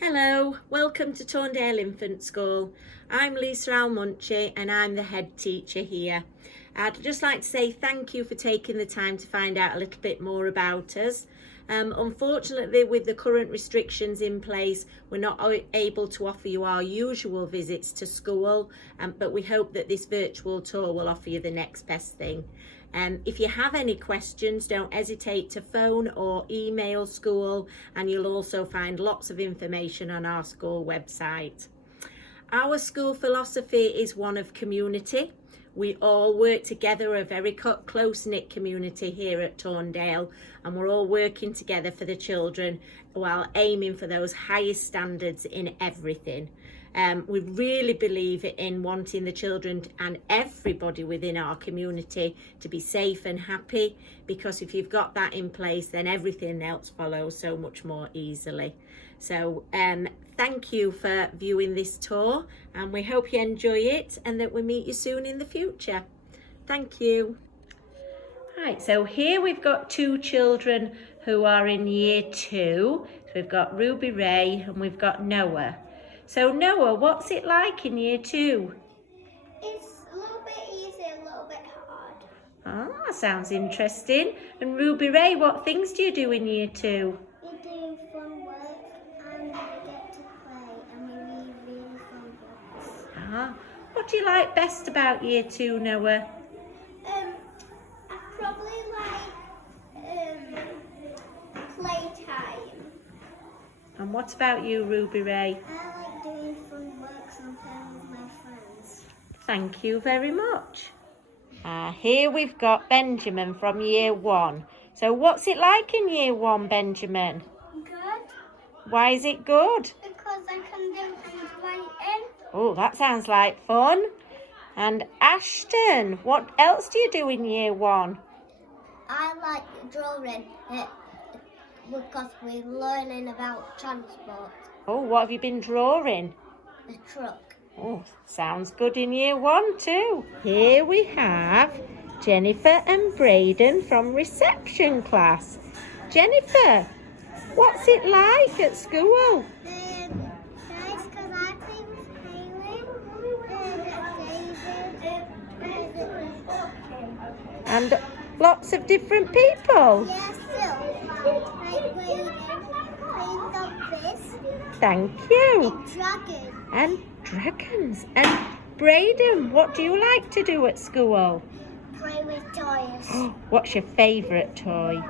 Hello, welcome to Tornedale Infant School. I'm Lisa Almunchi and I'm the head teacher here. I'd just like to say thank you for taking the time to find out a little bit more about us. Unfortunately, with the current restrictions in place, we're not able to offer you our usual visits to school, but we hope that this virtual tour will offer you the next best thing. If you have any questions, don't hesitate to phone or email school, and you'll also find lots of information on our school website. Our school philosophy is one of community. We all work together, a very close-knit community here at Tornedale, and we're all working together for the children while aiming for those highest standards in everything. We really believe in wanting the children and everybody within our community to be safe and happy, because if you've got that in place, then everything else follows so much more easily. So thank you for viewing this tour, and we hope you enjoy it and that we meet you soon in the future. Thank you. Right, so here we've got two children who are in year 2. So we've got Ruby Ray and we've got Noah. So Noah, what's it like in year 2? It's a little bit easy, a little bit hard. Ah, sounds interesting. And Ruby Ray, what things do you do in year 2? We do fun work and we get to play and we read really fun books. Ah, what do you like best about year 2, Noah? I probably like playtime. And what about you, Ruby Ray? I like doing fun works and playing with my friends. Thank you very much. Here we've got Benjamin from year 1. So what's it like in year 1, Benjamin? Good. Why is it good? Because I can do handwriting. Oh, that sounds like fun. And Ashton, what else do you do in year 1? I like drawing because we're learning about transport. Oh, what have you been drawing? The truck. Oh, sounds good in year 1 too. Here we have Jennifer and Braden from reception class. Jennifer, what's it like at school? Nice, because I play with David, And lots of different people. yes, like playing zombies. Thank you. Dragon. And dragons. And Braden, what do you like to do at school? Play with toys. What's your favourite toy?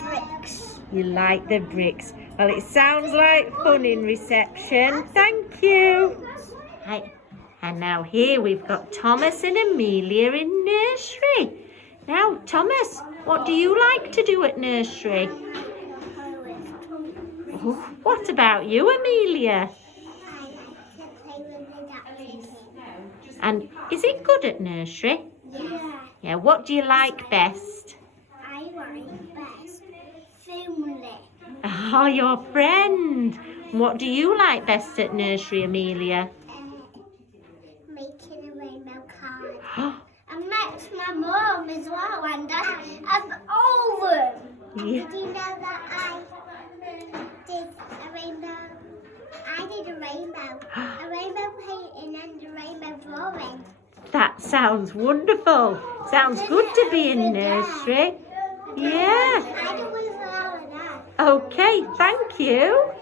Bricks. You like the bricks. Well, it sounds like fun in reception. Thank you. Right. And now here we've got Thomas and Amelia in nursery. Now, Thomas, what do you like to do at nursery? Oh, what about you, Amelia? I like to play with the ducks. And is it good at nursery? Yeah. Yeah, what do you like best? I like best family. Oh, your friend. What do you like best at nursery, Amelia? Making a rainbow card. I met my mum as well and Dad and all of them. Yeah. Did you know that I did a rainbow? I did a rainbow painting and a rainbow drawing. That sounds wonderful. Sounds good to be in nursery. Yeah. I do with all of that. Okay, thank you.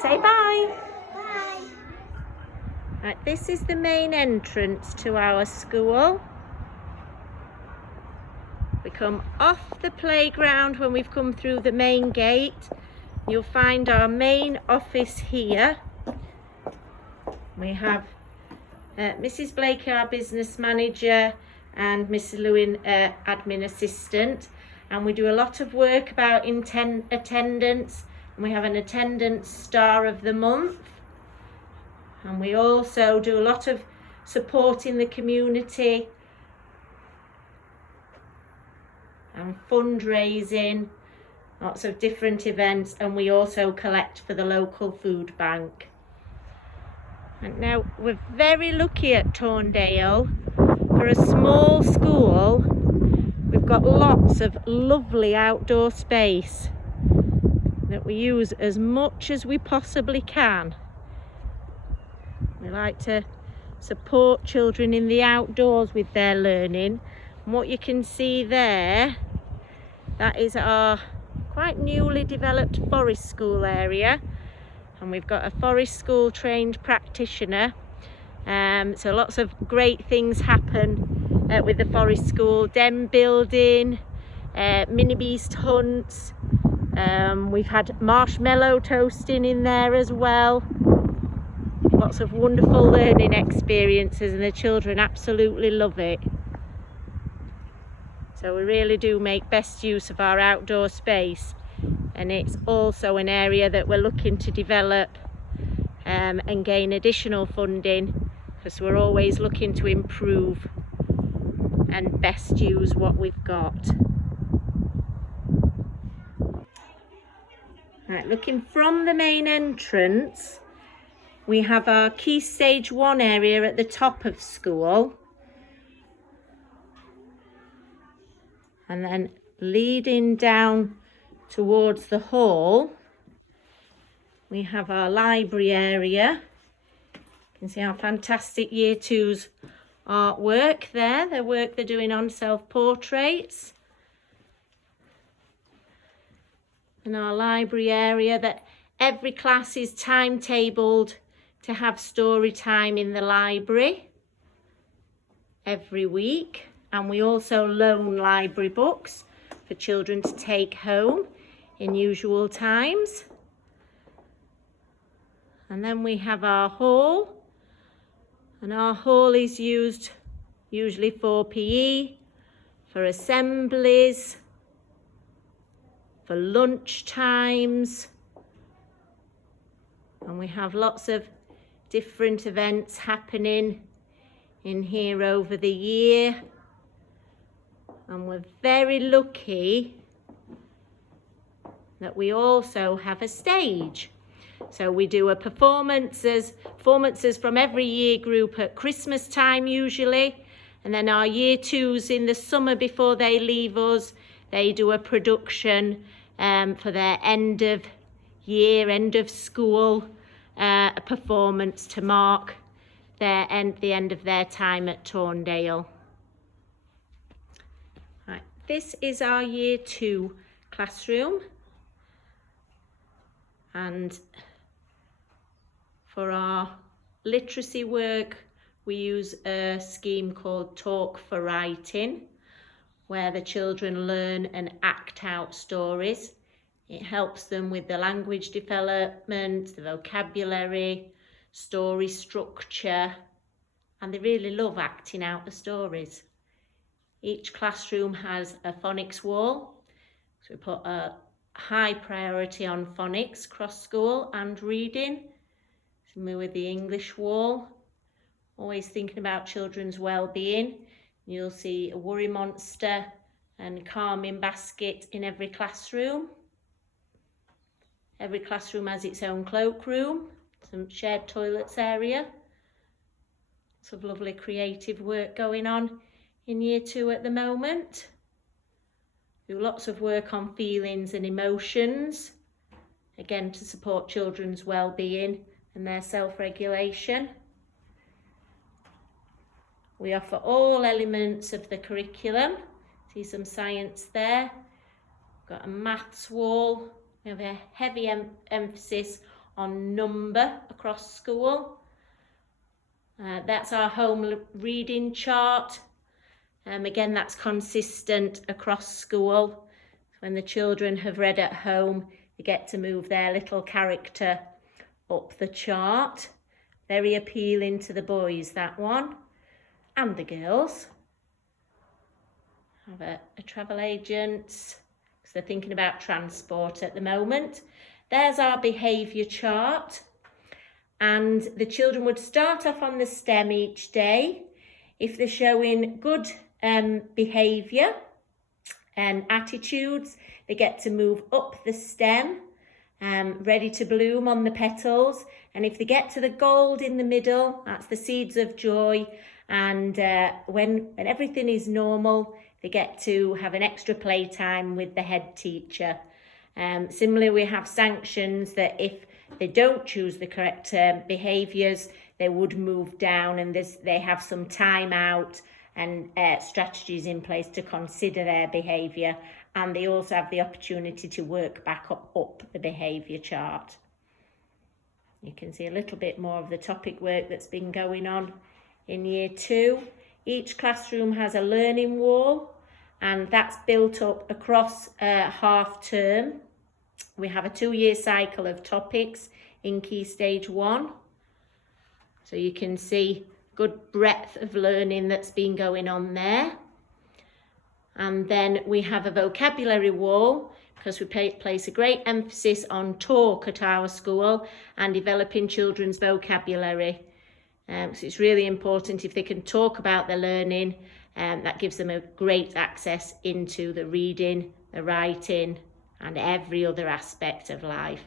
Say bye. Bye. Right, this is the main entrance to our school. We come off the playground when we've come through the main gate. You'll find our main office here. We have Mrs. Blake, our business manager, and Miss Lewin, admin assistant. And we do a lot of work about attendance. And we have an attendance star of the month. And we also do a lot of support in the community and fundraising, lots of different events, and we also collect for the local food bank. And now we're very lucky at Tornedale. For a small school, we've got lots of lovely outdoor space. that we use as much as we possibly can. We like to support children in the outdoors with their learning. And what you can see there, that is our quite newly developed forest school area. And we've got a forest school trained practitioner. So lots of great things happen with the forest school. Den building, mini beast hunts. We've had marshmallow toasting in there as well. Lots of wonderful learning experiences, and the children absolutely love it. So we really do make best use of our outdoor space, and it's also an area that we're looking to develop and gain additional funding, because we're always looking to improve and best use what we've got. Right, looking from the main entrance, we have our Key Stage 1 area at the top of school. And then leading down towards the hall, we have our library area. You can see our fantastic Year 2's artwork there, the work they're doing on self-portraits. And our library area, that every class is timetabled to have story time in the library every week. And we also loan library books for children to take home in usual times. And then we have our hall. And our hall is used usually for PE, for assemblies, for lunch times. And we have lots of different events happening in here over the year. And we're very lucky that we also have a stage. So we do a performances from every year group at Christmas time usually. And then our Year 2's in the summer before they leave us, they do a production for their end of year, end of school a performance to mark the end of their time at Tornedale. Right, this is our Year 2 classroom, and for our literacy work we use a scheme called Talk for Writing, where the children learn and act out stories. It helps them with the language development, the vocabulary, story structure, and they really love acting out the stories. Each classroom has a phonics wall, so we put a high priority on phonics across school and reading. Similar with the English wall, always thinking about children's well-being. You'll see a worry monster and calming basket in every classroom. Every classroom has its own cloakroom, some shared toilets area. Lots of lovely creative work going on in Year 2 at the moment. Do lots of work on feelings and emotions, again to support children's well-being and their self-regulation. We offer all elements of the curriculum. See some science there. We've got a maths wall. We have a heavy emphasis on number across school. That's our home reading chart. Again, that's consistent across school. When the children have read at home, they get to move their little character up the chart. Very appealing to the boys, that one, and the girls. Have a travel agent, because they're thinking about transport at the moment. There's our behaviour chart. And the children would start off on the STEM each day. If they're showing good behaviour and attitudes, they get to move up the stem, ready to bloom on the petals. And if they get to the gold in the middle, that's the seeds of joy. And when everything is normal, they get to have an extra playtime with the head teacher. Similarly, we have sanctions that if they don't choose the correct behaviours, they would move down, and they have some time out and strategies in place to consider their behaviour, and they also have the opportunity to work back up the behaviour chart. You can see a little bit more of the topic work that's been going on in year 2. Each classroom has a learning wall, and that's built up across half term. We have a 2-year cycle of topics in Key Stage 1. So you can see good breadth of learning that's been going on there. And then we have a vocabulary wall, because we place a great emphasis on talk at our school and developing children's vocabulary. So it's really important if they can talk about their learning, that gives them a great access into the reading, the writing, and every other aspect of life.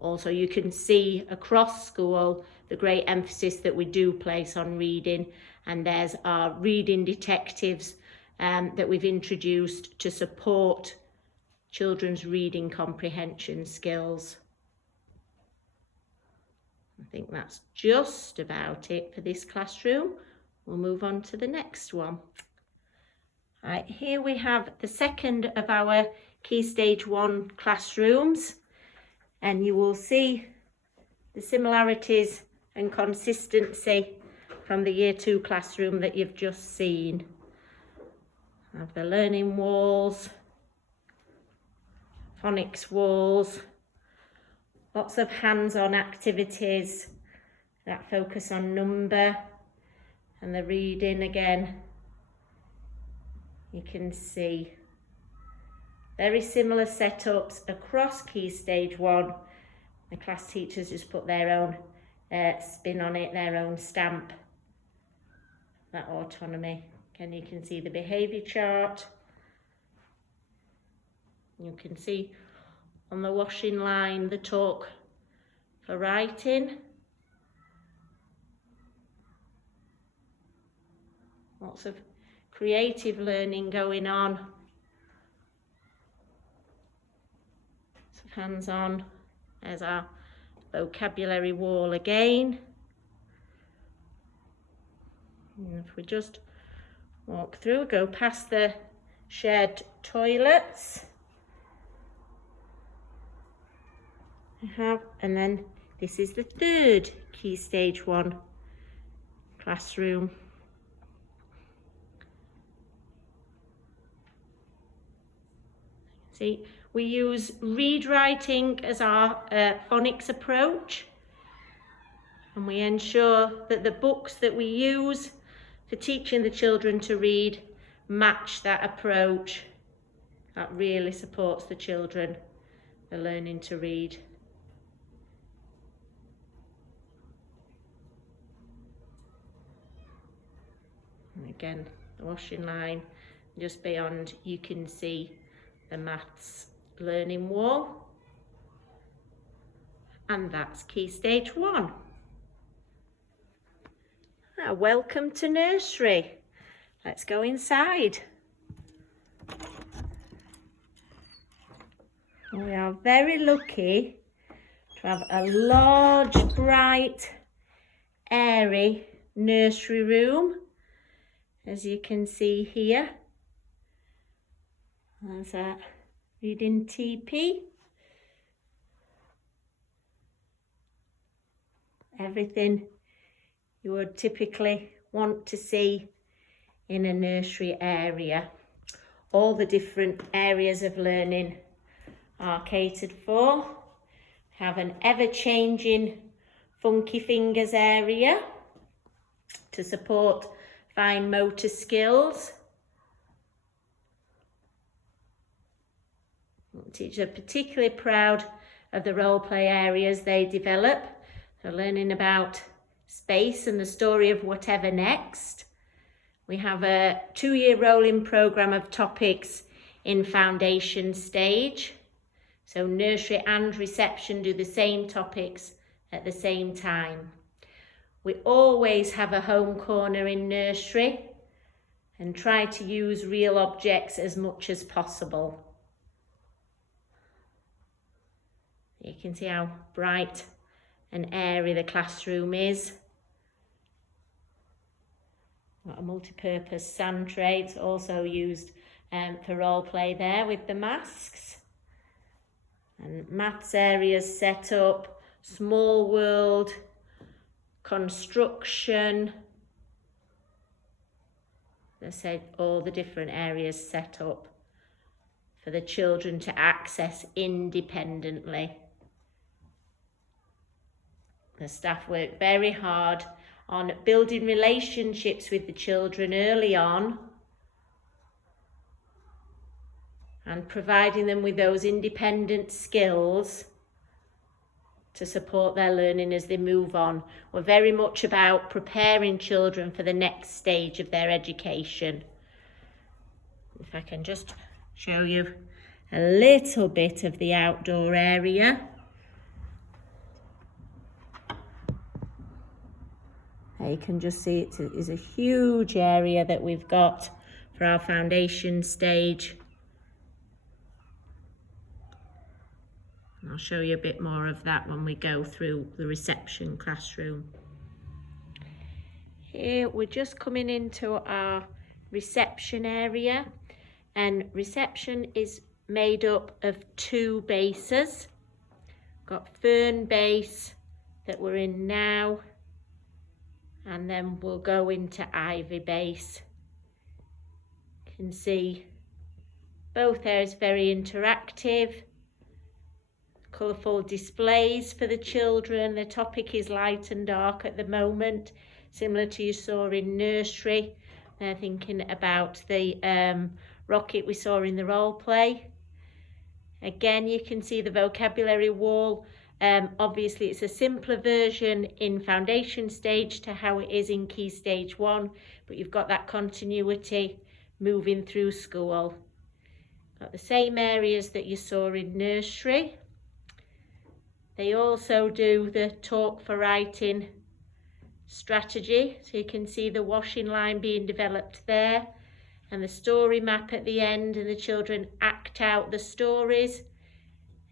Also, you can see across school the great emphasis that we do place on reading, and there's our reading detectives that we've introduced to support children's reading comprehension skills. I think that's just about it for this classroom. We'll move on to the next one. Right, here we have the second of our Key Stage 1 classrooms, and you will see the similarities and consistency from the Year 2 classroom that you've just seen. I have the learning walls, phonics walls, lots of hands-on activities that focus on number, and the reading again. You can see very similar setups across Key Stage 1. The class teachers just put their own spin on it, their own stamp. That autonomy. Again, you can see the behaviour chart. You can see on the washing line the talk for writing. Lots of creative learning going on. So hands-on. There's our vocabulary wall again. And if we just walk through, go past the shared toilets. And then this is the third Key Stage 1 classroom. See, we use read writing as our phonics approach, and we ensure that the books that we use for teaching the children to read match that approach. That really supports the children, the learning to read. And again, the washing line, just beyond you can see the maths learning wall, and that's Key Stage 1. Welcome to nursery. Let's go inside. We are very lucky to have a large, bright, airy nursery room, as you can see here. There's a reading teepee. Everything you would typically want to see in a nursery area. All the different areas of learning are catered for. We have an ever-changing funky fingers area to support fine motor skills. Teachers are particularly proud of the role play areas they develop. So learning about space and the story of whatever next. We have a 2-year rolling programme of topics in foundation stage. So nursery and reception do the same topics at the same time. We always have a home corner in nursery and try to use real objects as much as possible. You can see how bright and airy the classroom is. Got a multi-purpose sand tray. It's also used for role play there with the masks. And maths areas set up, small world, construction. As I said, all the different areas set up for the children to access independently. The staff work very hard on building relationships with the children early on and providing them with those independent skills to support their learning as they move on. We're very much about preparing children for the next stage of their education. If I can just show you a little bit of the outdoor area. You can just see it is a huge area that we've got for our foundation stage. And I'll show you a bit more of that when we go through the reception classroom. Here we're just coming into our reception area, and reception is made up of 2 bases. Got Fern base that we're in now, and then we'll go into Ivy base. You can see both areas very interactive, colourful displays for the children. The topic is light and dark at the moment, similar to you saw in nursery. They're thinking about the rocket we saw in the role play. Again, you can see the vocabulary wall. Obviously it's a simpler version in foundation stage to how it is in key stage 1, but you've got that continuity moving through school. Got the same areas that you saw in nursery. They also do the talk for writing strategy, so you can see the washing line being developed there and the story map at the end, and the children act out the stories,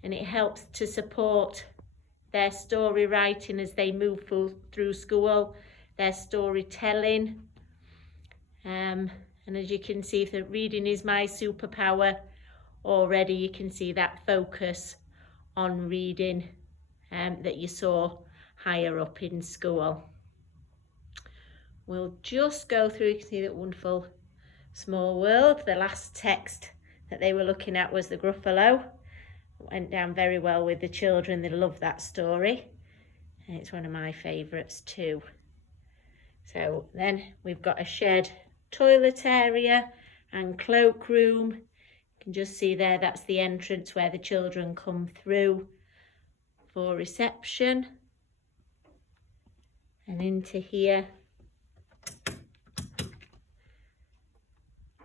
and it helps to support their story writing as they move through school, their storytelling. And as you can see, if the reading is my superpower, already you can see that focus on reading that you saw higher up in school. We'll just go through, you can see that wonderful small world. The last text that they were looking at was the Gruffalo. Went down very well with the children. They love that story, and it's one of my favourites too. So then we've got a shared toilet area and cloakroom. You can just see there, that's the entrance where the children come through for reception, and into here,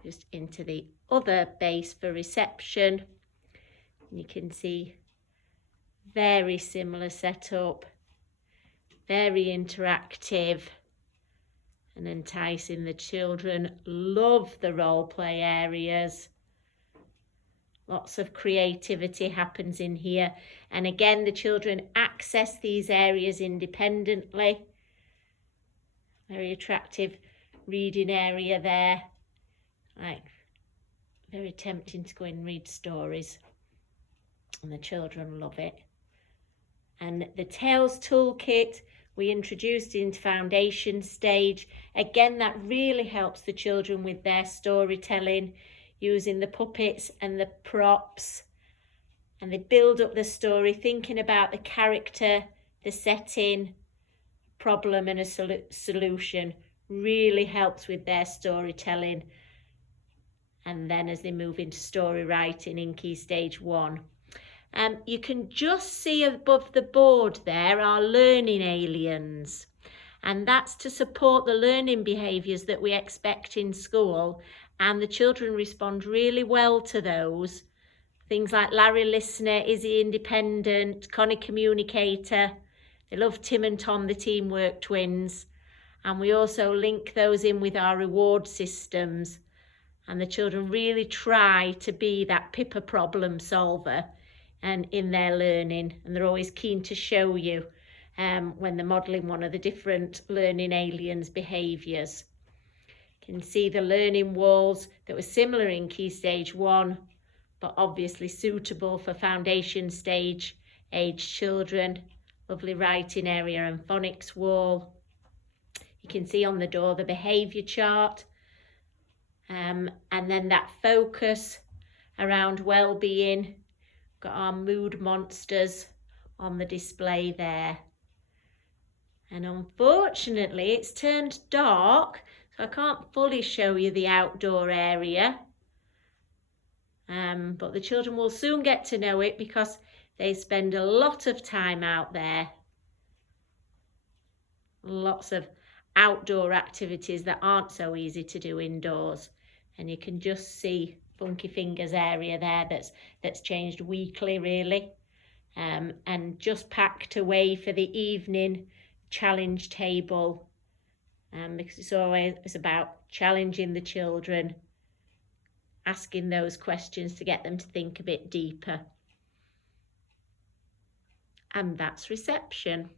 just into the other base for reception. You can see very similar setup, very interactive and enticing. The children love the role play areas. Lots of creativity happens in here. And again, the children access these areas independently. Very attractive reading area there. Like, very tempting to go and read stories. And the children love it. And the Tales Toolkit we introduced into foundation stage. Again, that really helps the children with their storytelling, using the puppets and the props. And they build up the story, thinking about the character, the setting, problem and a solution. Really helps with their storytelling. And then as they move into story writing in Key Stage 1. You can just see above the board there are learning aliens, and that's to support the learning behaviours that we expect in school, and the children respond really well to those. Things like Larry Listener, Izzy Independent, Connie Communicator. They love Tim and Tom, the Teamwork Twins, and we also link those in with our reward systems, and the children really try to be that Pippa problem solver and in their learning, and they're always keen to show you when they're modelling one of the different learning aliens' behaviours. You can see the learning walls that were similar in Key Stage 1, but obviously suitable for foundation stage age children. Lovely writing area and phonics wall. You can see on the door the behaviour chart, and then that focus around well-being. Got our mood monsters on the display there. And unfortunately it's turned dark, so I can't fully show you the outdoor area. But the children will soon get to know it because they spend a lot of time out there. Lots of outdoor activities that aren't so easy to do indoors. And you can just see Funky Fingers area there that's changed weekly really. And just packed away for the evening challenge table. Because it's always about challenging the children, asking those questions to get them to think a bit deeper. And that's reception.